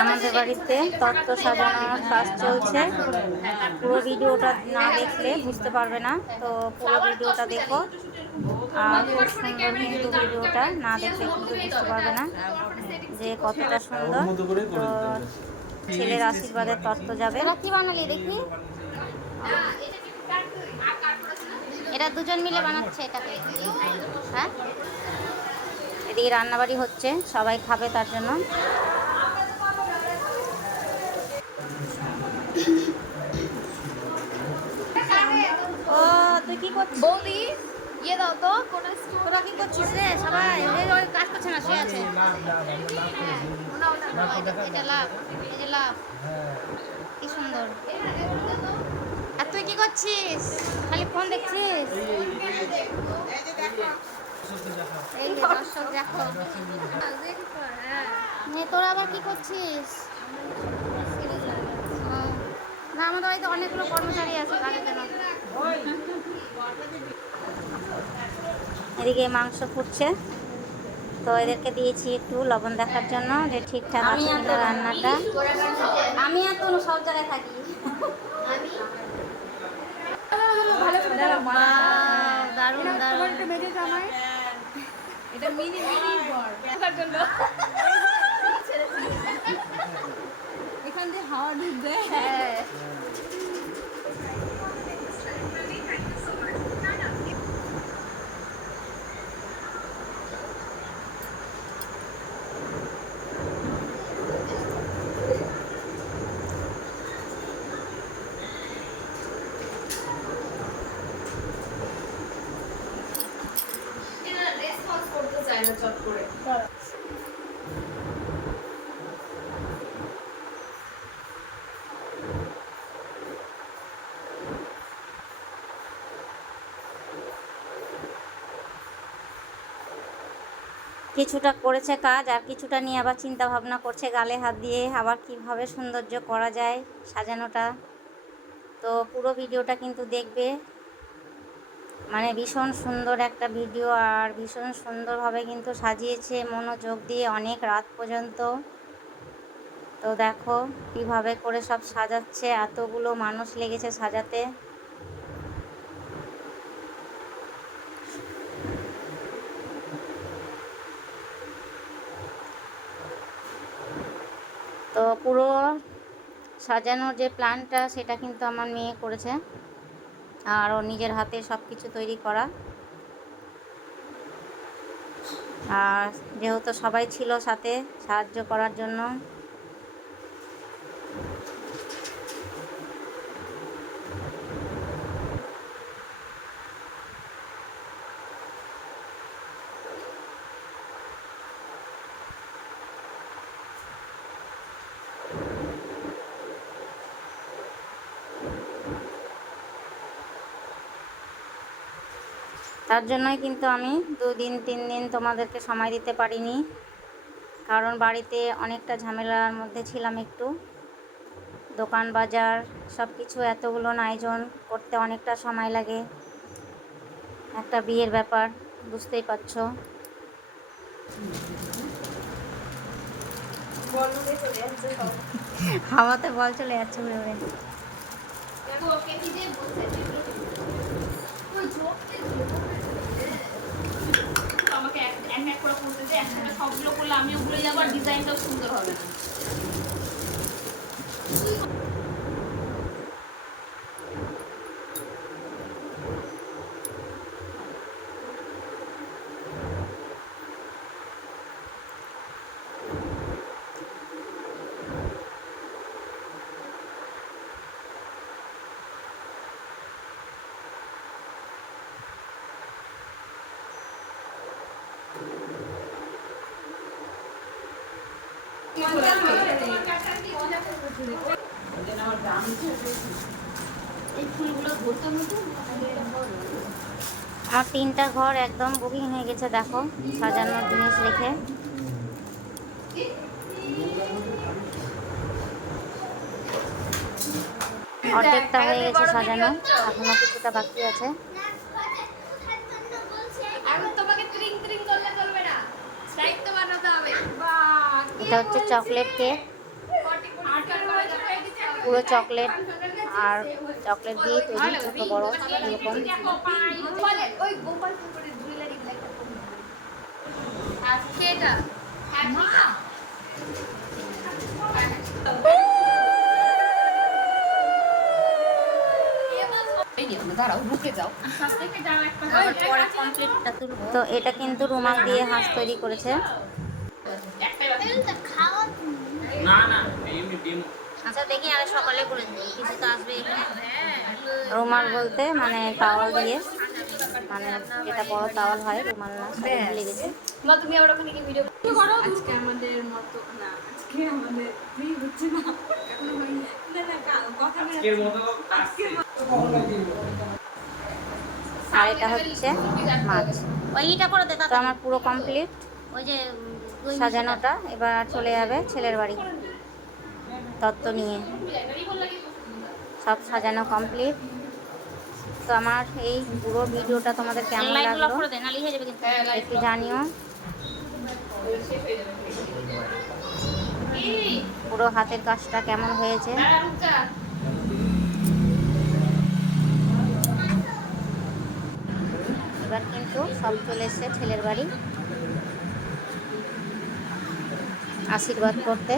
আমাদের বাড়িতে তত্ত্ব সাজানোর কাজ চলছে। পুরো ভিডিওটা না দেখলে বুঝতে পারবে না, তো পুরো ভিডিওটা দেখো। আর খুব সুন্দর কিন্তু ভিডিওটা না দেখলে কিন্তু বুঝতে পারবে না যে কতটা সুন্দর। তো ছেলের আশীর্বাদের তত্ত্ব যাবে। কি বানালি দেখি? এটা দুজন মিলে বানাচ্ছে এটাকে। হ্যাঁ, এদিকে রান্নাবাড়ি হচ্ছে, সবাই খাবে তার জন্য। ও তুই কি করছিস বৌদি? ইয়ে দাও তো। তোরা কি করছিস রে? সবাই ওই কাজ করছে না, শুয়ে আছে। এটা লাভ, এই যে লাভ, কি সুন্দর। আর তুই কি করছিস? খালি ফোন দেখছিস? এই যে দর্শক দেখো। তোরা আবার কি করছিস? না, আমাদের বাড়িতে অনেকগুলো কর্মচারী আছে, কাজের জন্য। এদিকে মাংস ফুটছে, তো এদেরকে দিয়েছি একটু লবণ দেখার জন্য যে ঠিকঠাক আছে কিনা রান্নাটা। আমি এত সব জায়গায় থাকি। দারুণ দারুণ। এটা মিনি মিনি বর দেখার জন্য এখান দিয়ে হাওয়া ঢুকবে। হ্যাঁ, চট করে কিছুটা করেছে কাজ, আর কিছুটা নিয়ে আবার চিন্তা ভাবনা করছে গালে হাত দিয়ে আবার কিভাবে সৌন্দর্য করা যায় সাজানোটা। তো পুরো ভিডিওটা কিন্তু দেখবে, মানে ভীষণ সুন্দর একটা ভিডিও, আর ভীষণ সুন্দরভাবে কিন্তু সাজিয়েছে মনোযোগ দিয়ে অনেক রাত পর্যন্ত। তো দেখো কিভাবে করে সব সাজাচ্ছে, এতগুলো মানুষ লেগেছে সাজাতে। তো পুরো সাজানোর যে প্ল্যানটা সেটা কিন্তু আমার মেয়ে করেছে, আর ও নিজের হাতে সব কিছু তৈরি করা। আর যেহেতু সবাই ছিল সাথে সাহায্য করার জন্য, তার জন্যই কিন্তু আমি 2 দিন 3 দিন তোমাদেরকে সময় দিতে পারিনি, কারণ বাড়িতে অনেকটা ঝামেলার মধ্যে ছিলাম একটু। দোকান বাজার সব কিছু এতগুলো আয়োজন করতে অনেকটা সময় লাগে, একটা বিয়ের ব্যাপার বুঝতেই পারছো। হাওয়াতে বল চলে যাচ্ছে উড়ে উড়ে। আমাকে এক এক করে করতে যে একসাথে সবগুলো করলে আমিও ভুলে যাবো, আর ডিজাইনটাও সুন্দর হবে না। আমার 3টা ঘর একদম বুকিং হয়ে গেছে, দেখো সাজানোর জিনিস রেখে। অর্ধেকটা হয়ে গেছে সাজানো, এখনো কিছুটা বাকি আছে। তোমাকে ত্রিং ত্রিং করলে চলবে না, দায়িত্ব বানাতে হবে। এটা হচ্ছে চকলেট কেক, পুরো চকলেট আর চকলেট দিয়ে তৈরি, ছোট বড় এরকম। তো এটা কিন্তু রুমাল দিয়ে হাঁস তৈরি করেছে। আচ্ছা দেখি আগে সকালে করে কিছু তো আসবে এখানে। রুমাল বলতে মানে তাওয়াল দিয়ে, মানে এটা বড় তাওয়াল হয়, রুমাল না, সেটা ভুলে গেছি। তুমি আবার ওখানে কি ভিডিও আজকে আমাদের মতো না, আজকে আমাদের হচ্ছে না কথা আর এটা হচ্ছে মাছ। ওইটা করে দে। তো আমার পুরো কমপ্লিট ওই যে সাজানোটা। এবার চলে যাবে ছেলের বাড়ি তত্ত্ব নিয়ে। সব সাজানো কমপ্লিট। তো আমার এই পুরো ভিডিওটা তোমাদের কেমন লাগলো একটু জানিও। পুরো হাতের কাজটা কেমন হয়েছে। এবার কিন্তু সব চলে এসছে ছেলের বাড়ি আশীর্বাদ করতে।